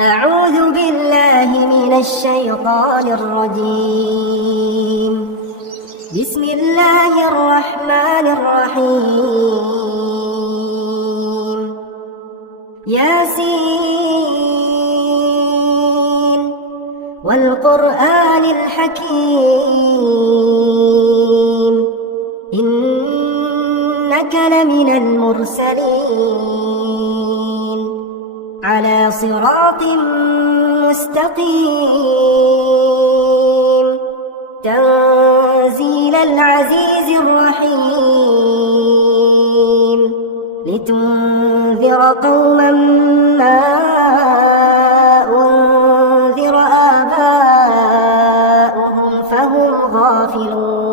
أعوذ بالله من الشيطان الرجيم. بسم الله الرحمن الرحيم. ياسين والقرآن الحكيم إنك لمن المرسلين على صراط مستقيم تنزيل العزيز الرحيم لتنذر قوما ما أنذر آباؤهم فهم غافلون.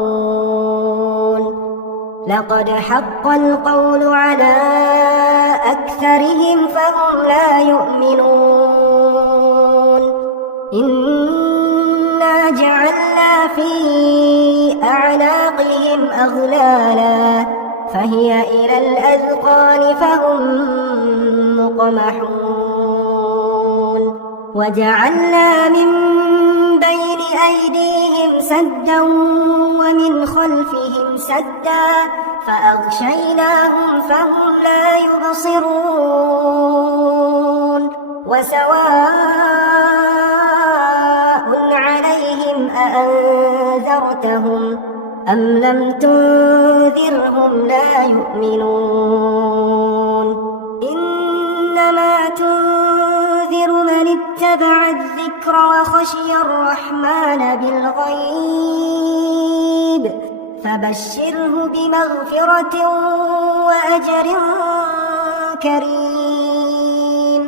لقد حق القول على أكثرهم فهم لا يؤمنون. إنا جعلنا في أعناقهم أغلالا فهي إلى الأذقان فهم مقمحون. وجعلنا من بين أيديهم سدا ومن خلفهم سدا فأغشيناهم فهم لا يبصرون. وسواء عليهم أأنذرتهم أم لم تنذرهم لا يؤمنون. إنما تنذر من اتبع الذكر وخشي الرحمن بالغيب فبشره بمغفرة وأجر كريم.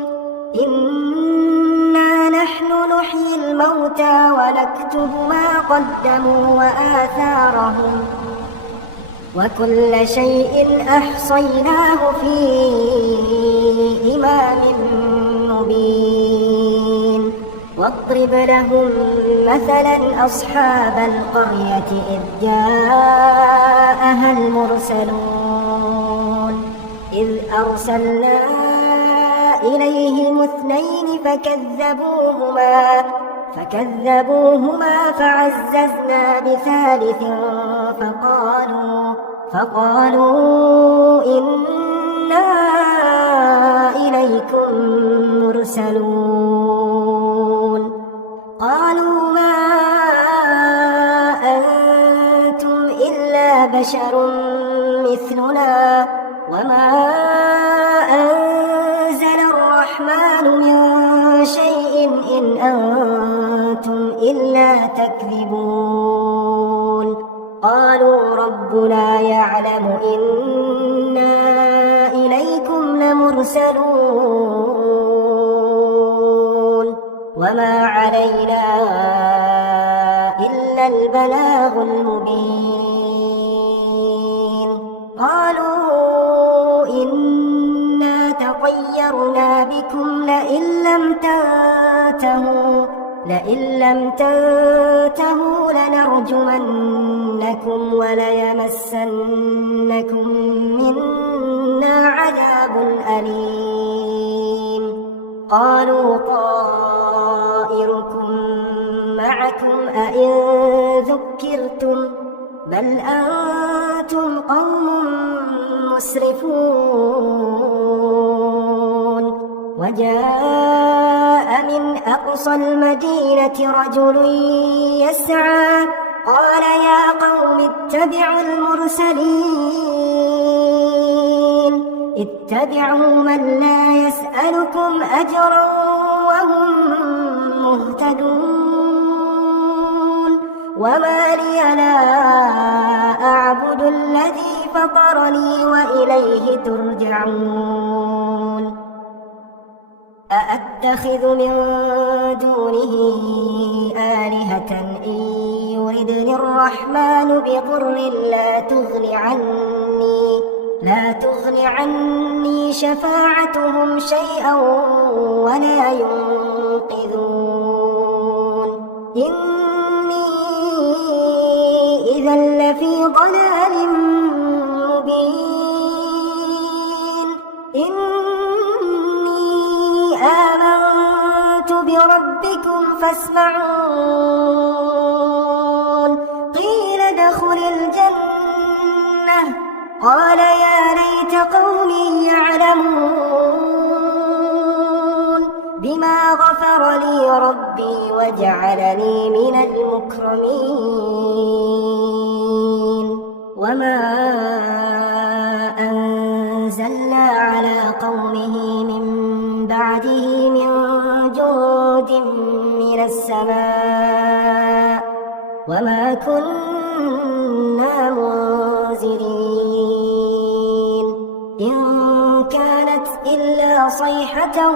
إنا نحن نحيي الموتى ونكتب ما قدموا وآثارهم وكل شيء أحصيناه في إمام مبين. واضرب لهم مثلا أصحاب القرية إذ جاءها المرسلون إذ أرسلنا إليهم اثنين فكذبوهما فعززنا بثالث فقالوا إنا إليكم مرسلون. قالوا ما أنتم إلا بشر مثلنا وما أنزل الرحمن من شيء إن أنتم إلا تكذبون. قالوا ربنا يعلم إنا إليكم لمرسلون وما علينا إلا البلاغ المبين. قالوا إنا تطيرنا بكم لئن لم تنتهوا لنرجمنكم وليمسنكم منا عذاب أليم. قالوا طائركم معكم أئن ذكرتم بل أنتم قوم مسرفون. وجاء من أقصى المدينة رجل يسعى قال يا قوم اتبعوا المرسلين اتبعوا من لا يسألكم أجرا وهم مهتدون. وما لي لا أعبد الذي فطرني وإليه ترجعون. أأتخذ من دونه آلهة إن يردني الرحمن بضر لا تغن عني شفاعتهم شيئا ولا ينقذون. إني إذا لفي ضلال مبين. إني ربكم فاسمعون قيل ادخل الجنة قال يا ليت قومي يعلمون بما غفر لي ربي وجعلني من المكرمين وما أنزلنا على قومه من بعده من جند من السماء وما كنا منزلين إن كانت إلا صيحة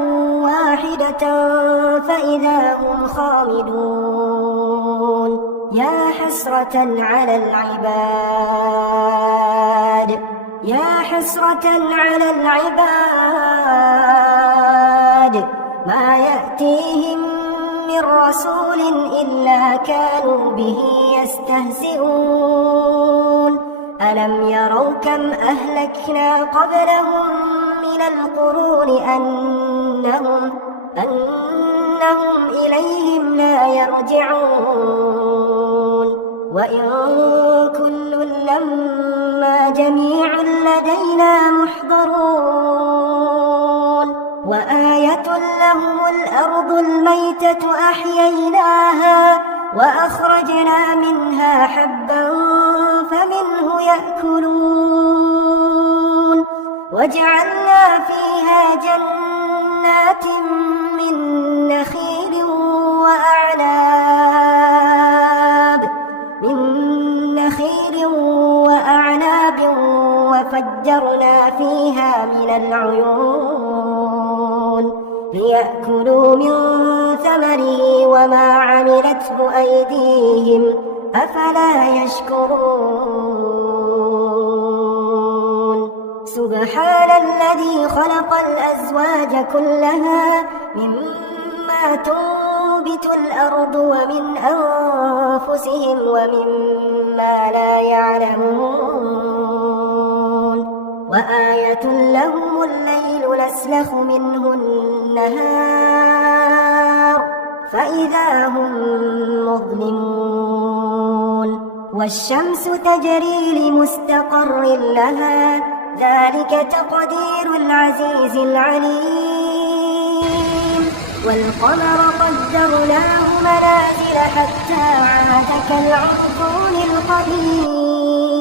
واحدة فإذا هم خامدون يا حسرة على العباد يا حسرة على العباد ما يأتيهم من رسول إلا كانوا به يستهزئون ألم يروا كم أهلكنا قبلهم من القرون أنهم إليهم لا يرجعون وإن كل لما جميع لدينا محضرون وآية لهم الأرض الميتة أحييناها وأخرجنا منها حبا فمنه يأكلون وجعلنا فيها جنات من نخيل وأعناب وفجرنا فيها من العيون ليأكلوا من ثمره وما عملته أيديهم أفلا يشكرون سبحان الذي خلق الأزواج كلها مما تنبت الأرض ومن أنفسهم ومما لا يعلمون وآية لهم الليل نسلخ منه النهار فإذا هم مظلمون والشمس تجري لمستقر لها ذلك تقدير العزيز العليم والقمر قدرناه منازل حتى عاد كالعرجون القديم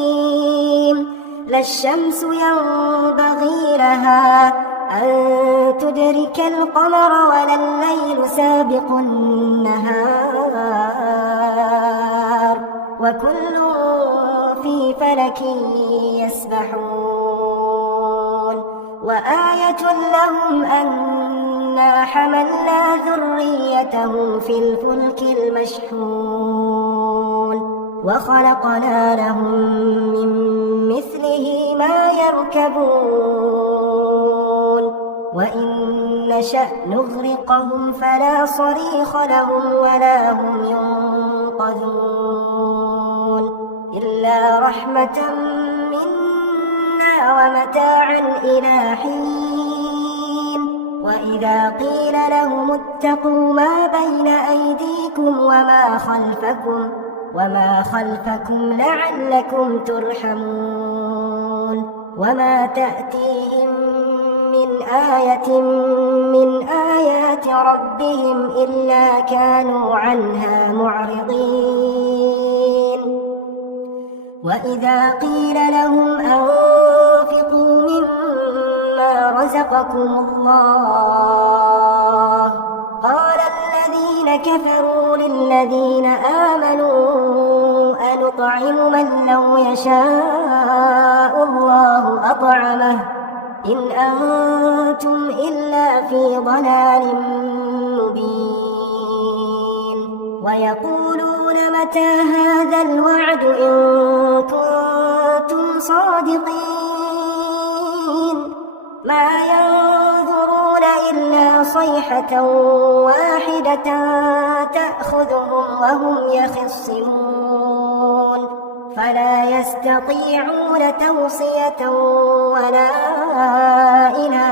لا الشمس ينبغي لها أن تدرك القمر ولا الليل سابق النهار وكل في فلك يسبحون وآية لهم أنا حملنا ذريتهم في الفلك المشحون وخلقنا لهم من مثله ما يركبون وإن نشأ نغرقهم فلا صريخ لهم ولا هم ينقذون إلا رحمة منا ومتاعا إلى حين وإذا قيل لهم اتقوا ما بين أيديكم وما خلفكم لعلكم ترحمون وما تأتيهم من آية من آيات ربهم إلا كانوا عنها معرضين وإذا قيل لهم أنفقوا مما رزقكم الله قال الذين كفروا للذين آمنوا أنطعم من لو يشاء الله أطعمه إن أنتم إلا في ضلال مبين ويقولون متى هذا الوعد إن كنتم صادقين ما ينظرون إلا صيحة واحدة تأخذهم وهم يخصمون فلا يستطيعون توصية ولا إلى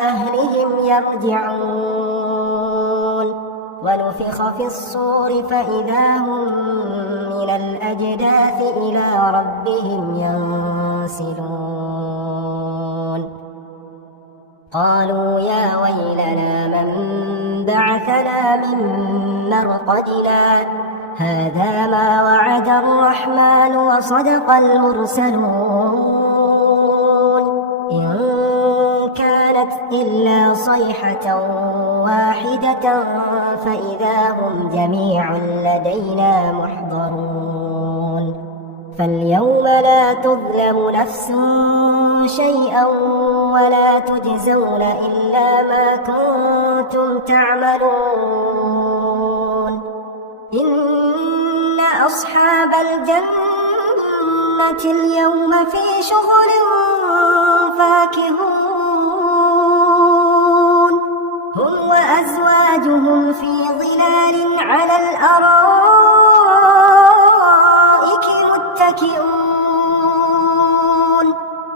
أهلهم يرجعون ونفخ في الصور فإذا هم من الأجداث إلى ربهم ينسلون قالوا يا ويلنا من بعثنا من مرقدنا هذا ما وعد الرحمن وصدق المرسلون إن كانت إلا صيحة واحدة فإذا هم جميع لدينا محضرون فاليوم لا تظلم نفس شيئا ولا تجزون إلا ما كنتم تعملون إن أصحاب الجنة اليوم في شغل فاكهون هم وأزواجهم في ظلال على الأرائك متكئون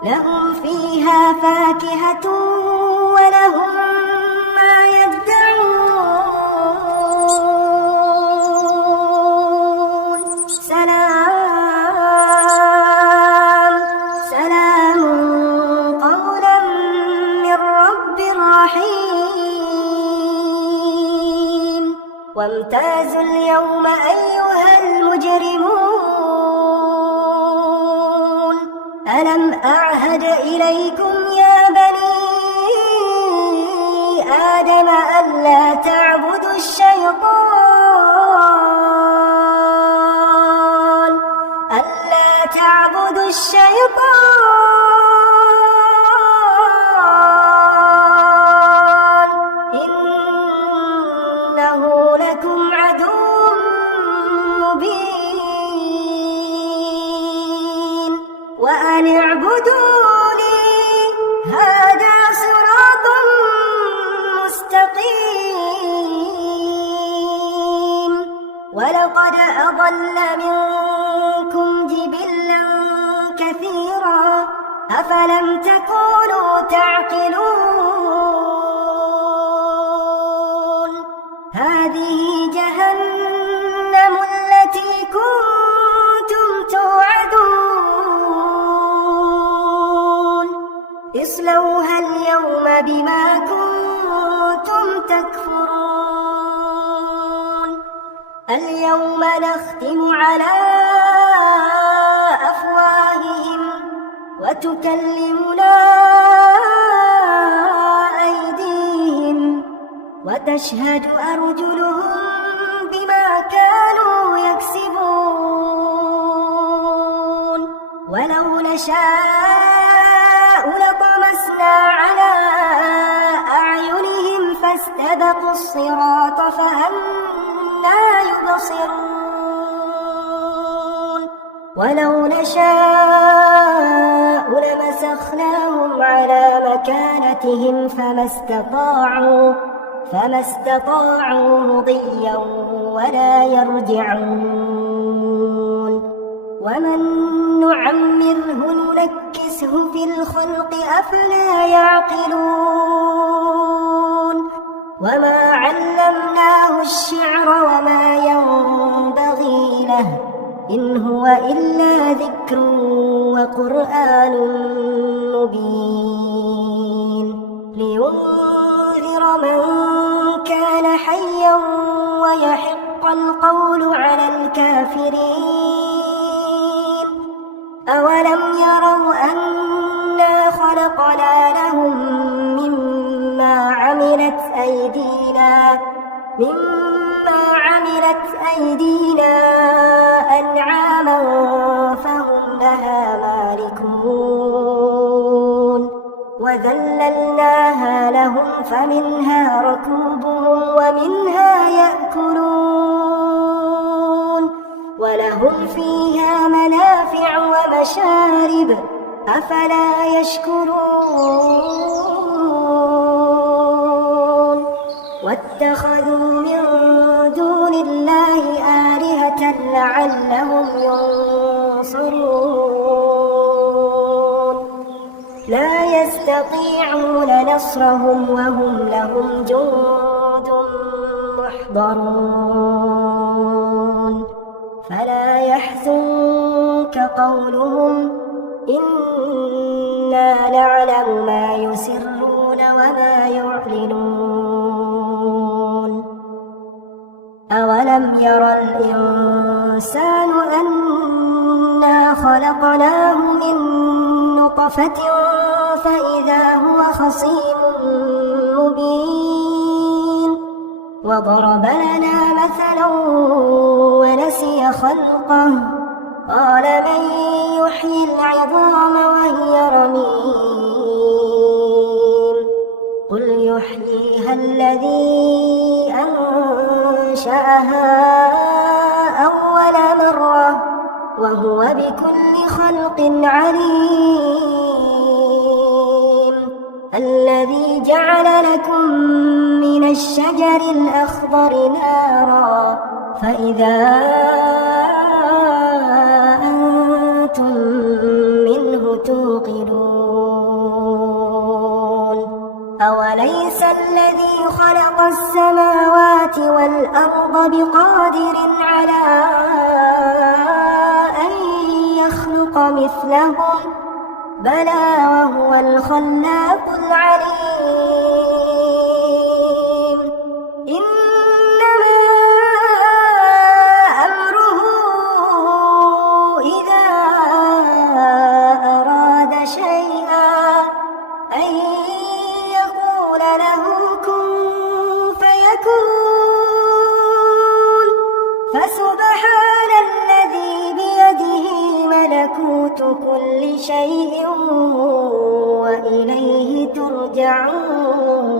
لهم فيها فاكهة ولهم ما يدعون سلام قولا من رب رحيم وامتازوا اليوم أيها المجرمون ألم أعهد إليكم يا بني آدم ألا تعبدوا الشيطان إنه لكم عدو مبين وأن اعبدوني هذا صراط مستقيم ولقد أضل منكم جبلا كثيرا أفلم تكونوا تعقلون هذه جهنم التي كنتم توعدون اصلوها اليوم بما كنتم تكفرون اليوم نختم على أفواههم وتكلمنا أيديهم وتشهد أرجلهم بما كانوا يكسبون ولو نشاء لطمسنا على أعينهم فاستبقوا الصراط فأنى يبصرون ولو نشاء لمسخناهم على مكانتهم فما استطاعوا مضيا ولا يرجعون ومن نعمره ننكسه في الخلق أفلا يعقلون وما علمناه الشعر وما ينبغي له إن هو إلا ذكر وقرآن مبين لينذر من كان حيا ويحق القول على الكافرين أولم يروا أنا خلقنا لهم مما عملت أيدينا أنعاما فهم لها مالكون وذللناها لهم فمنها ركوبهم ومنها يأكلون ولهم فيها منافع ومشارب أفلا يشكرون واتخذوا من دون الله آلهة لعلهم ينصرون لا يستطيعون نصرهم وهم لهم جند يحضرون فلا يحزنك قولهم إنا نعلم ما يسرون وما يعلنون أولم ير الإنسان أنا خلقناه من نطفة فإذا هو خصيم مبين وضرب لنا مثلا ونسي خلقه قال من يحيي العظام وهي رميم قل يحييها الذي أنشأها أول مرة وهو بكل خلق عليم الذي جعل لكم من الشجر الأخضر نارا فإذا أنتم منه توقدون أوليس الذي خلق السماوات والأرض بقادر على أن يخلق مثلهم بلى وهو الخلاق العليم إنما أمره إذا أراد شيئا أن يقول له كن فيكون فسبحان الذي بيده ملكوت كل شيء وإليه ترجعون